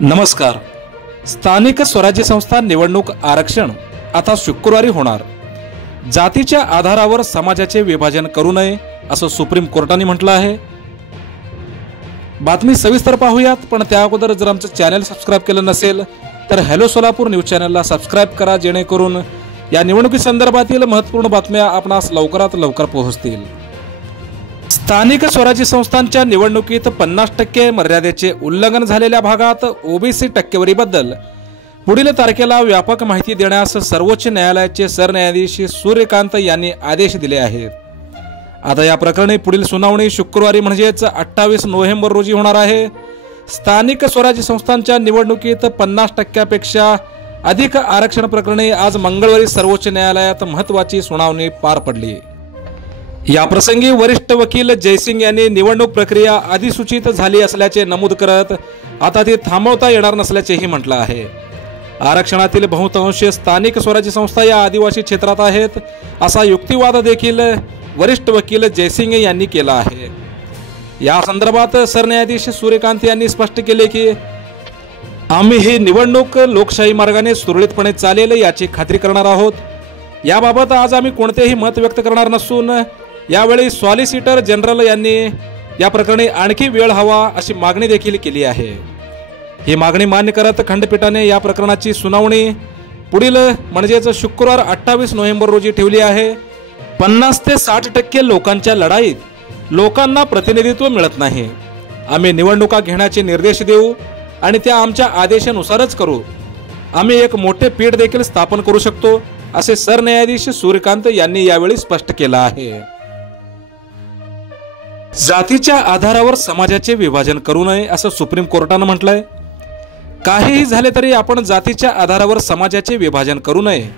नमस्कार। स्थानिक स्वराज्य संस्था निवडणूक आरक्षण आता शुक्रवारी होणार। जातीच्या आधारावर समाजाचे विभाजन करू नये असं सुप्रीम कोर्टाने म्हटलं आहे। बातमी सविस्तर पाहूयात, पण त्या अगोदर जर आमचं चॅनल सबस्क्राइब केलं नसेल तर हॅलो सोलापूर न्यूज चॅनलला सबस्क्राइब करा, जेणेकरून या निवडणुकी संदर्भातील महत्त्वपूर्ण बातम्या आपणास लवकरात लवकर पोहोचतील। स्थानिक स्वराज्य संस्थांच्या निवडणुकीत 50% मर्यादेचे उल्लंघन झालेल्या भागात ओबीसी टक्केवारीबद्दल पुढील तारखेला व्यापक माहिती देण्यास सर्वोच्च न्यायालयाचे सरन्यायाधीश सूर्यकांत यांनी आदेश दिले आहेत। आता या प्रकरणी पुढील सुनावणी शुक्रवारी म्हणजेच 28 नोव्हेंबर रोजी होणार आहे। स्थानिक स्वराज्य संस्थांच्या निवडणुकीत 50%पेक्षा अधिक आरक्षण प्रकरणी आज मंगळवारी सर्वोच्च न्यायालयात महत्त्वाची सुनावणी पार पडली। या प्रसंगी वरिष्ठ वकील जयसिंग यांनी निवडणूक प्रक्रिया अधिसूचित झाली असल्याचे नमूद करत आता ती थांबवता येणार नसल्याचेही म्हटलं आहे। आरक्षणातील बहुतांश स्थानिक स्वराज्य संस्था या आदिवासी क्षेत्रात आहेत असा युक्तिवाद देखील वरिष्ठ वकील जयसिंग यांनी केला आहे। या संदर्भात सरन्यायाधीश सूर्यकांत यांनी स्पष्ट केले की आम्ही ही निवडणूक लोकशाही मार्गाने सुरळीतपणे चालेल याची खात्री करणार आहोत। याबाबत आज आम्ही कोणतेही मत व्यक्त करणार नसून यावेळी सॉलिसिटर जनरल यांनी या प्रकरणी आणखी वेळ हवा अशी मागणी देखील केली आहे। ही मागणी मान्य करत खंडपीठाने या प्रकरणाची सुनावणी पुढील म्हणजेच शुक्रवार 28 नोव्हेंबर रोजी ठेवली आहे। 50 ते 60% लोकांच्या लढाईत लोकांना प्रतिनिधित्व मिळत नाही। आम्ही निवडणुका घेण्याचे निर्देश देऊ आणि त्या आमच्या आदेशानुसारच करू। आम्ही एक मोठे पीठ देखील स्थापन करू शकतो असे सरन्यायाधीश सूर्यकांत यांनी यावेळी स्पष्ट केलं आहे। जातीच्या आधारावर समाजाचे विभाजन करू नये असं सुप्रीम कोर्टाने म्हटलंय। काहीही झाले तरी आपण जातीच्या आधारावर समाजाचे विभाजन करू नये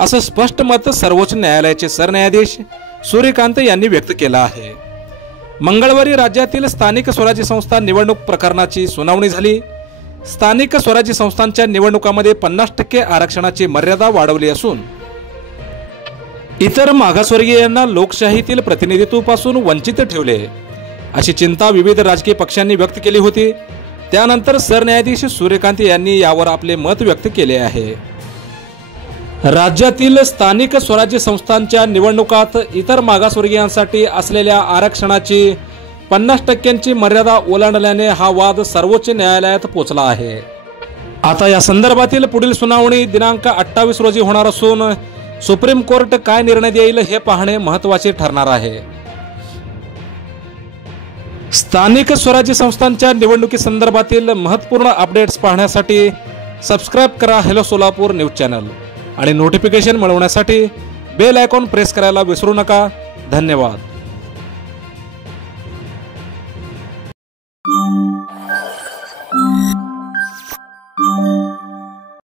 असं स्पष्ट मत सर्वोच्च न्यायालयाचे सरन्यायाधीश सूर्यकांत यांनी व्यक्त केलं आहे। मंगळवारी राज्यातील स्थानिक स्वराज्य संस्था निवडणूक प्रकरणाची सुनावणी झाली। स्थानिक स्वराज्य संस्थांच्या निवडणुकांमध्ये 50% आरक्षणाची मर्यादा वाढवली असून इतर मागासवर्गीयांना लोकशाहीतील प्रतिनिधित्वापासून वंचित ठेवले अशी चिंता विविध राजकीय पक्षांनी व्यक्त केली होती। त्यानंतर सरन्यायाधीश सूर्यकांत यांनी यावर आपले मत व्यक्त केले आहे। राज्यातील स्थानिक स्वराज्य संस्थांच्या निवडणुकात इतर मागासवर्गीयांसाठी असलेल्या आरक्षणाची 50%ची मर्यादा ओलांडल्याने हा वाद सर्वोच्च न्यायालयात पोहोचला आहे। आता या संदर्भातील पुढील सुनावणी दिनांक 28 रोजी होणार असून सुप्रीम कोर्ट काय निर्णय देईल हे पाहणे महत्त्वाचे ठरणार आहे। स्थानिक स्वराज्य संस्थांच्या निवडणुकी संदर्भातील महत्त्वपूर्ण अपडेट्स पाहण्यासाठी सबस्क्राइब करा हॅलो सोलापूर न्यूज चॅनल आणि नोटिफिकेशन मिळवण्यासाठी बेल आयकॉन प्रेस करायला विसरू नका। धन्यवाद।